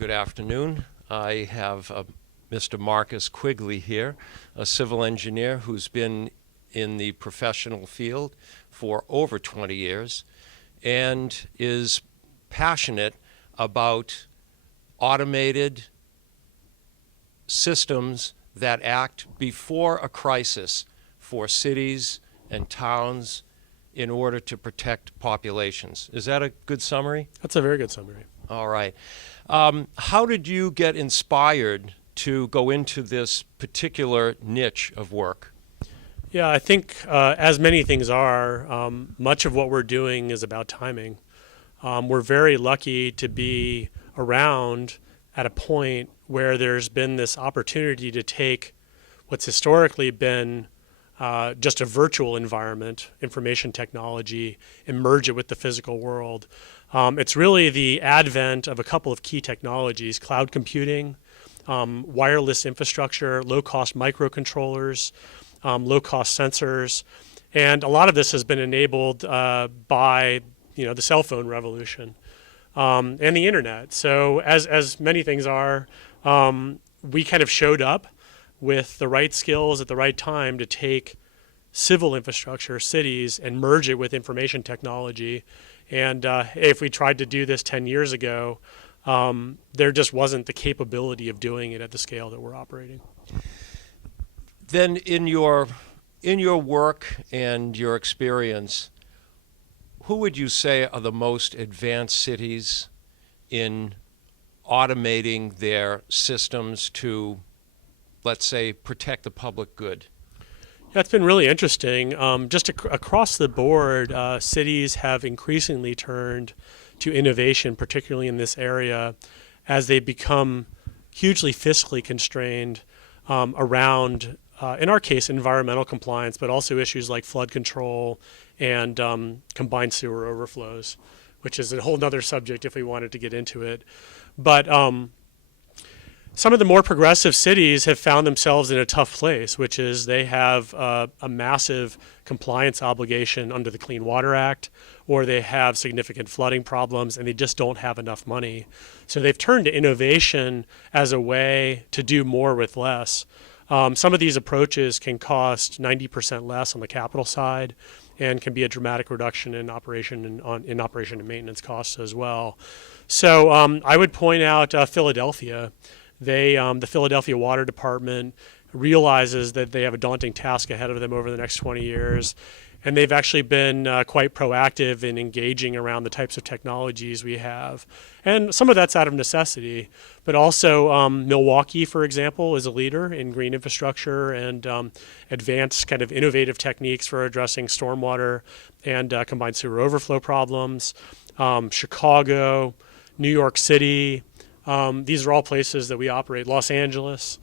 Good afternoon. I have Mr. Marcus Quigley here, a civil engineer who's been in the professional field for over 20 years and is passionate about automated systems that act before a crisis for cities and towns in order to protect populations. Is that a good summary? That's a very good summary. All right. How did you get inspired to go into this particular niche of work? Yeah, I think as many things are, much of what we're doing is about timing. We're very lucky to be around at a point where there's been this opportunity to take what's historically been just a virtual environment, information technology, and merge it with the physical world. It's really the advent of a couple of key technologies: cloud computing, wireless infrastructure, low-cost microcontrollers, low-cost sensors, and a lot of this has been enabled by the cell phone revolution and the internet. So as many things are, we kind of showed up with the right skills at the right time to take civil infrastructure, cities, and merge it with information technology. And if we tried to do this 10 years ago, there just wasn't the capability of doing it at the scale that we're operating. Then in your work and your experience, who would you say are the most advanced cities in automating their systems to, let's say, protect the public good? That's been really interesting. Across the board, cities have increasingly turned to innovation, particularly in this area, as they become hugely fiscally constrained around, in our case, environmental compliance, but also issues like flood control and combined sewer overflows, which is a whole other subject if we wanted to get into it. But some of the more progressive cities have found themselves in a tough place, which is they have a massive compliance obligation under the Clean Water Act, or they have significant flooding problems and they just don't have enough money. So they've turned to innovation as a way to do more with less. Some of these approaches can cost 90% less on the capital side and can be a dramatic reduction in operation and maintenance costs as well. So I would point out Philadelphia. The Philadelphia Water Department realizes that they have a daunting task ahead of them over the next 20 years, and they've actually been quite proactive in engaging around the types of technologies we have. And some of that's out of necessity, but also Milwaukee, for example, is a leader in green infrastructure and advanced kind of innovative techniques for addressing stormwater and combined sewer overflow problems. Chicago, New York City, these are all places that we operate. Los Angeles.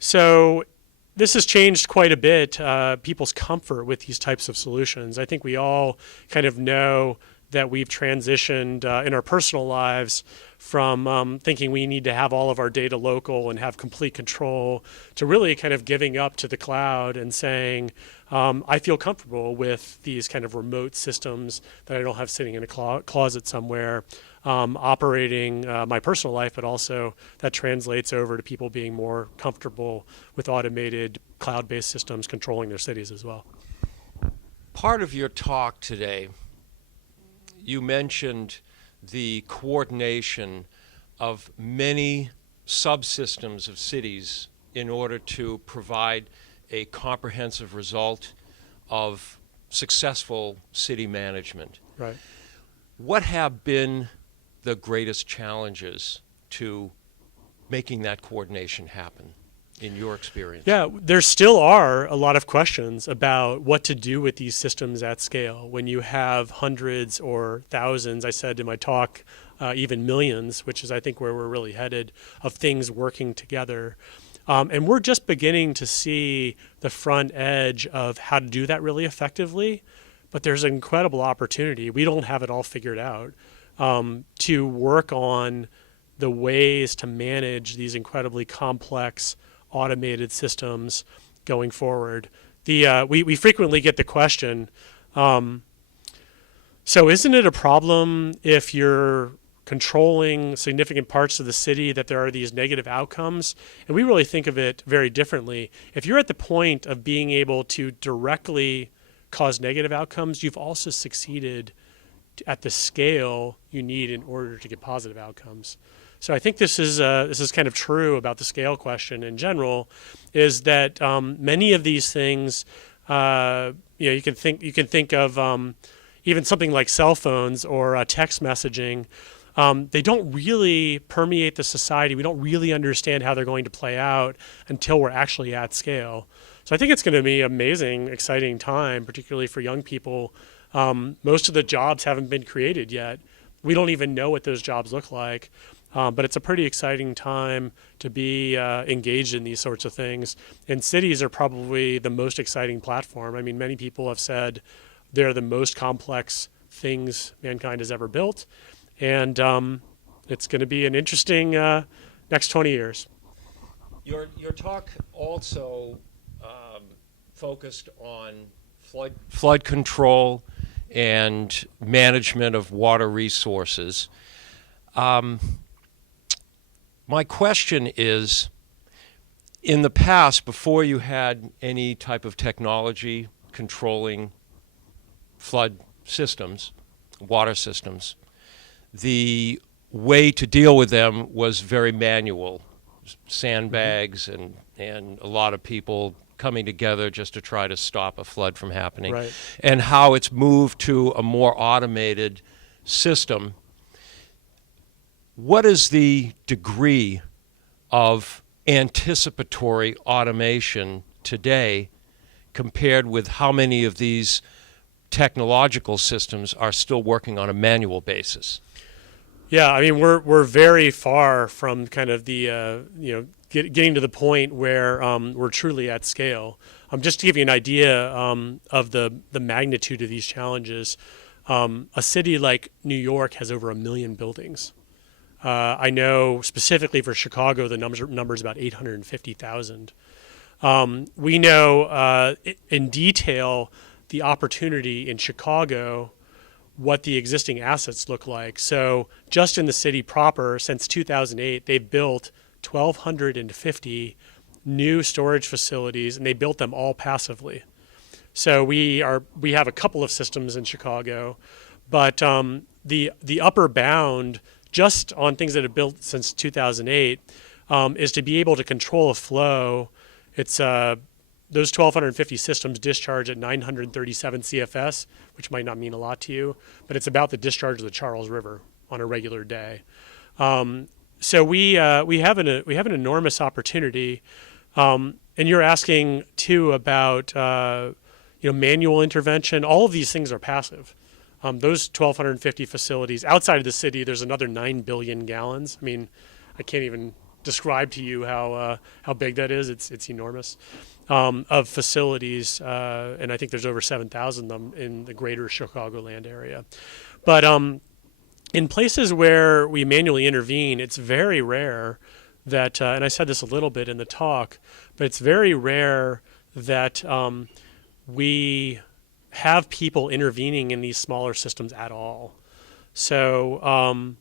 So this has changed quite a bit, people's comfort with these types of solutions. I think we all kind of know that we've transitioned in our personal lives from thinking we need to have all of our data local and have complete control to really kind of giving up to the cloud and saying, I feel comfortable with these kind of remote systems that I don't have sitting in a closet somewhere, operating my personal life, but also that translates over to people being more comfortable with automated cloud-based systems controlling their cities as well. Part of your talk today, you mentioned the coordination of many subsystems of cities in order to provide a comprehensive result of successful city management. Right. What have been the greatest challenges to making that coordination happen in your experience? Yeah, there still are a lot of questions about what to do with these systems at scale. When you have hundreds or thousands, I said in my talk, even millions, which is I think where we're really headed, of things working together. And we're just beginning to see the front edge of how to do that really effectively, but there's an incredible opportunity. We don't have it all figured out to work on the ways to manage these incredibly complex automated systems going forward. We frequently get the question, so isn't it a problem if you're controlling significant parts of the city, that there are these negative outcomes. And we really think of it very differently. If you're at the point of being able to directly cause negative outcomes, you've also succeeded at the scale you need in order to get positive outcomes. So I think this is kind of true about the scale question in general, is that many of these things, you can think of even something like cell phones or text messaging. They don't really permeate the society. We don't really understand how they're going to play out until we're actually at scale. So I think it's going to be an amazing, exciting time, particularly for young people. Most of the jobs haven't been created yet. We don't even know what those jobs look like. But it's a pretty exciting time to be engaged in these sorts of things. And cities are probably the most exciting platform. I mean, many people have said they're the most complex things mankind has ever built. And it's going to be an interesting next 20 years. Your talk also focused on flood control and management of water resources. My question is, in the past, before you had any type of technology controlling flood systems, water systems, the way to deal with them was very manual, sandbags and a lot of people coming together just to try to stop a flood from happening. Right. And how it's moved to a more automated system. What is the degree of anticipatory automation today compared with how many of these technological systems are still working on a manual basis? Yeah, I mean, we're very far from kind of the getting to the point where we're truly at scale. Just to give you an idea of the magnitude of these challenges, a city like New York has over 1 million buildings. I know specifically for Chicago, the number is about 850,000. We know in detail the opportunity in Chicago, what the existing assets look like. So just in the city proper, since 2008, they've built 1,250 new storage facilities, and they built them all passively. So we have a couple of systems in Chicago, but the upper bound just on things that have built since 2008 is to be able to control a flow. It's those 1,250 systems discharge at 937 CFS, which might not mean a lot to you, but it's about the discharge of the Charles River on a regular day. So we have an enormous opportunity, and you're asking too about manual intervention. All of these things are passive. Those 1,250 facilities outside of the city, there's another 9 billion gallons. I mean, I can't even describe to you how big that is. It's enormous. Of facilities, and I think there's over 7,000 of them in the greater Chicagoland area. But in places where we manually intervene, it's very rare that, and I said this a little bit in the talk, but it's very rare that we have people intervening in these smaller systems at all. So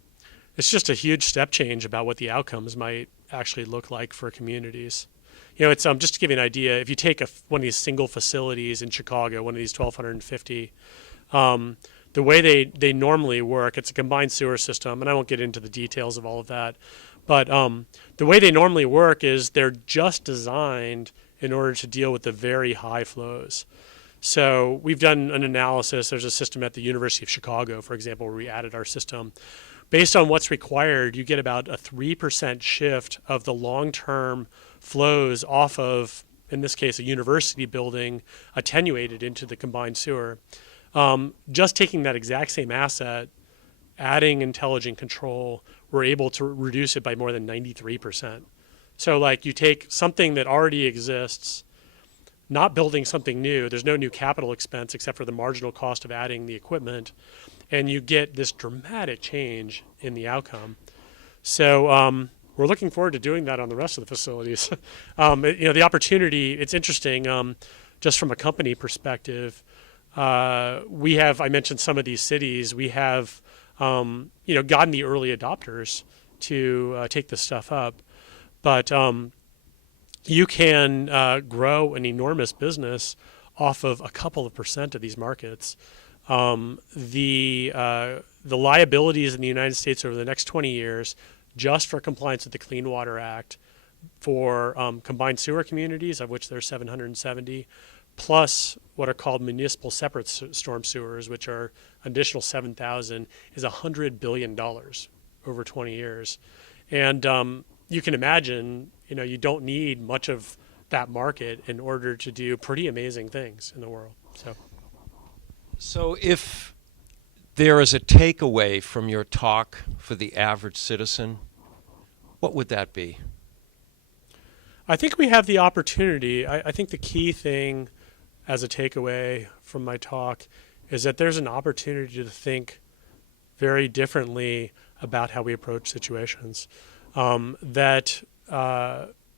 it's just a huge step change about what the outcomes might actually look like for communities. It's just to give you an idea, if you take one of these single facilities in Chicago, one of these 1,250, the way they normally work, it's a combined sewer system, and I won't get into the details of all of that, but the way they normally work is they're just designed in order to deal with the very high flows. So we've done an analysis. There's a system at the University of Chicago, for example, where we added our system. Based on what's required, you get about a 3% shift of the long-term flows off of, in this case, a university building, attenuated into the combined sewer. Just taking that exact same asset, adding intelligent control, we're able to reduce it by more than 93%. So like you take something that already exists, not building something new, there's no new capital expense except for the marginal cost of adding the equipment, and you get this dramatic change in the outcome. So we're looking forward to doing that on the rest of the facilities. The opportunity, it's interesting, just from a company perspective, I mentioned some of these cities, we have gotten the early adopters to take this stuff up. But you can grow an enormous business off of a couple of percent of these markets. The liabilities in the United States over the next 20 years, just for compliance with the Clean Water Act, for combined sewer communities, of which there are 770, plus what are called municipal separate storm sewers, which are additional 7,000, is $100 billion over 20 years. And you can imagine, you don't need much of that market in order to do pretty amazing things in the world. So if there is a takeaway from your talk for the average citizen, what would that be? I think we have the opportunity. I think the key thing as a takeaway from my talk is that there's an opportunity to think very differently about how we approach situations. That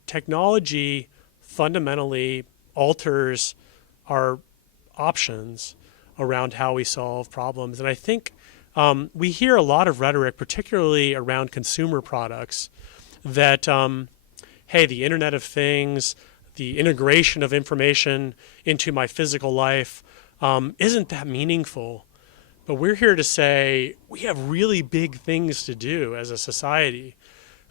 technology fundamentally alters our options around how we solve problems. And I think we hear a lot of rhetoric, particularly around consumer products, that hey, the Internet of Things, the integration of information into my physical life isn't that meaningful. But we're here to say we have really big things to do as a society.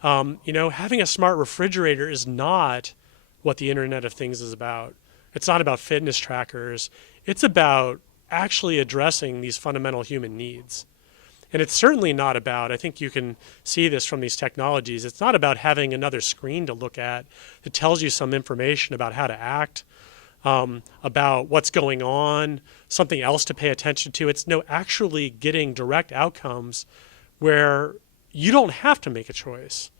Having a smart refrigerator is not what the Internet of Things is about. It's not about fitness trackers. It's about actually addressing these fundamental human needs. And it's certainly not about, I think you can see this from these technologies, it's not about having another screen to look at that tells you some information about how to act, about what's going on, something else to pay attention to. It's actually getting direct outcomes where you don't have to make a choice.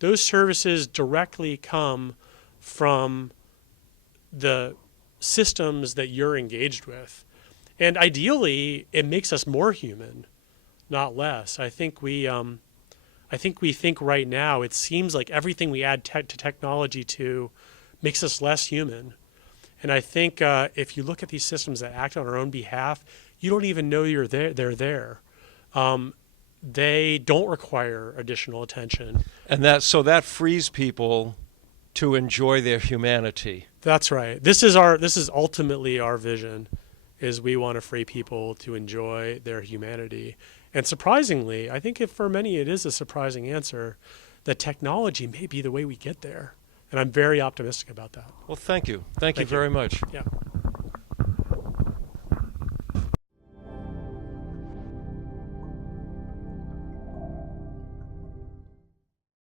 Those services directly come from the systems that you're engaged with. And ideally, it makes us more human, not less. I think we think right now it seems like everything we add to technology to makes us less human. And I think if you look at these systems that act on our own behalf, you don't even know they're there. They don't require additional attention. And that frees people to enjoy their humanity. That's right. This is ultimately our vision, is we want to free people to enjoy their humanity. And surprisingly, I think for many it is a surprising answer, that technology may be the way we get there. And I'm very optimistic about that. Well, thank you. Thank you very much. Yeah.